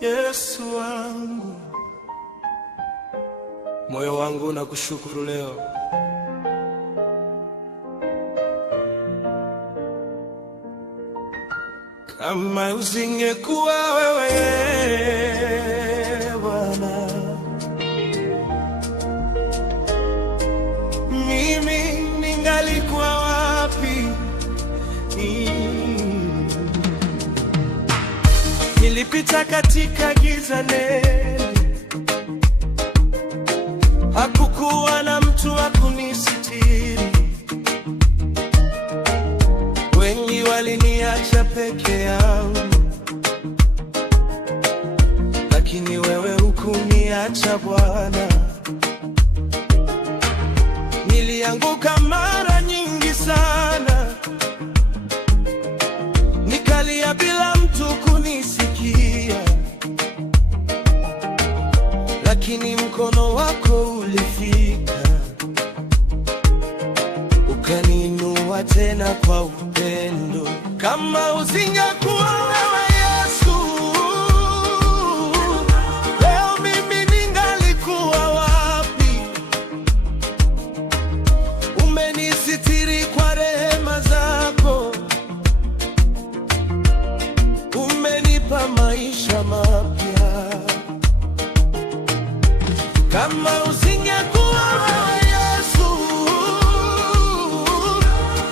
Yesu wangu, moyo wangu nakushukuru leo. Kama usingekuwa wewe Bwana, mimi ningalikuwa wapi? Nilipita katika giza nene, hakukuwa na mtu wa kunisitiri. Wengi waliniacha peke yangu, lakini wewe hukuniacha Bwana. Nilianguka mara nyingi sana, nikalia bila mtu kunisikia, lakini mkono wako ulifika, ukaniinua tena kwa upendo. Kama usingekuwa wewe Yesu, leo mimi ningalikuwa wapi? Umenisitiri kwa rehema zako, umenipa maisha mapya. Kama usingekuwa wewe Yesu,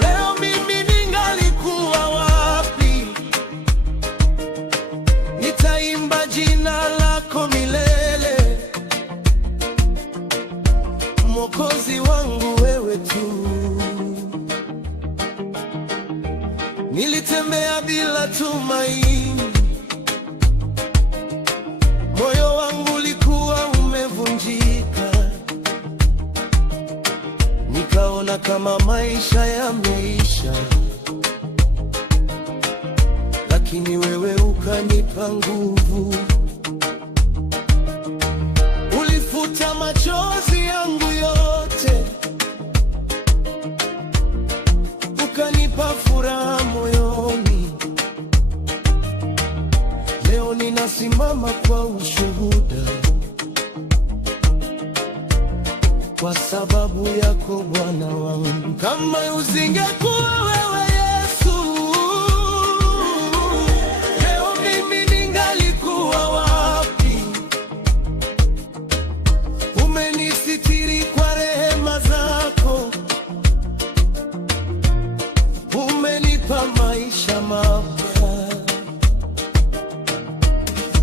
leo mimi ningalikuwa wapi? Nitaimba jina lako milele, Mwokozi wangu wewe tu. Nilitembea bila tumaini, moyo wangu ulikuwa umevunjika, nikaona kama maisha yameisha, lakini wewe ukanipa nguvu. Ulifuta machozi yangu yote, ukanipa furaha moyoni. Leo ninasimama kwa ushuhuda, kwa sababu yako Bwana wangu. Kama usingekuwa wewe Yesu, leo mimi ningalikuwa wapi? Umenisitiri kwa rehema zako, umenipa maisha mapya.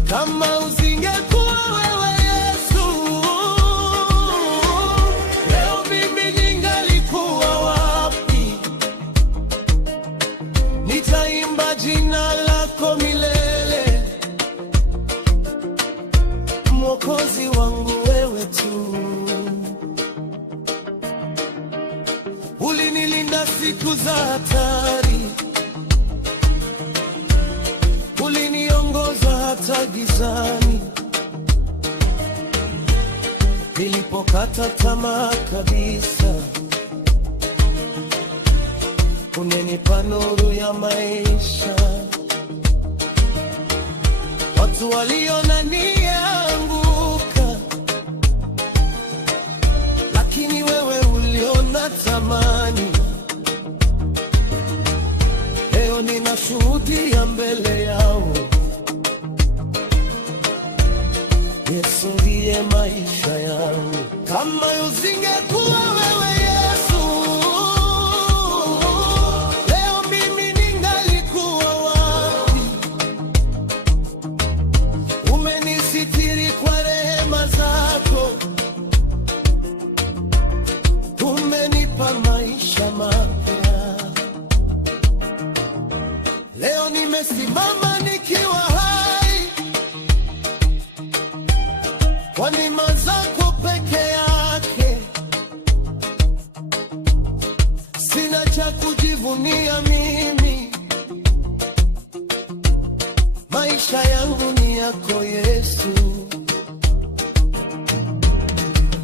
Kama usingekuwa wewe Yesu, leo mimi ningalikuwa wapi? Nitaimba jina lako milele, Mwokozi wangu wewe tu. Ulinilinda siku za hatari, uliniongoza hata gizani. Nilipokata tamaa kabisa, umenipa nuru ya maisha. Watu waliona nianguka, lakini wewe uliona thamani. Leo ninashuhudia mbele yao, Yesu ndiye maisha yangu. Kama usingekuwa wewe Yesu, leo mimi ningalikuwa wapi? Umenisitiri kwa rehema zako, umenipa maisha mapya. Leo nimesimama nikiwa hai, kwa neema zako peke yake. Sina cha kujivunia mimi, maisha yangu ni yako Yesu.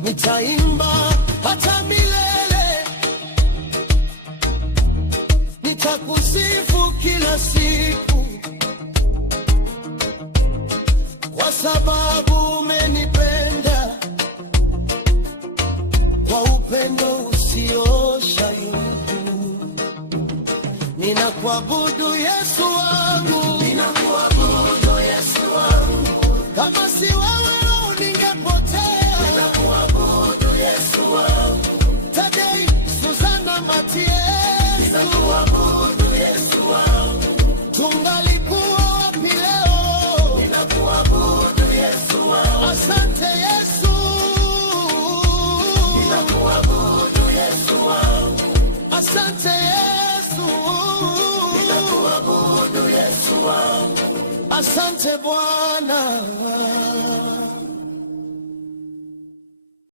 Nitaimba hata milele, nitakusifu kila siku, kwa sababu umenipenda kwa upendo usioshauri. Ninakuabudu Yesu wangu, ninakuabudu Yesu wangu, kama si wewe ningepotea. Ninakuabudu Yesu wangu, Tadei, Susana, Matias, ninakuabudu Yesu wangu, tungalikuwa wapi leo? Ninakuabudu Yesu wangu, asante Yesu, ninakuabudu Yesu wangu, asante Yesu, ninakuabudu Yesu wangu, asante Bwana.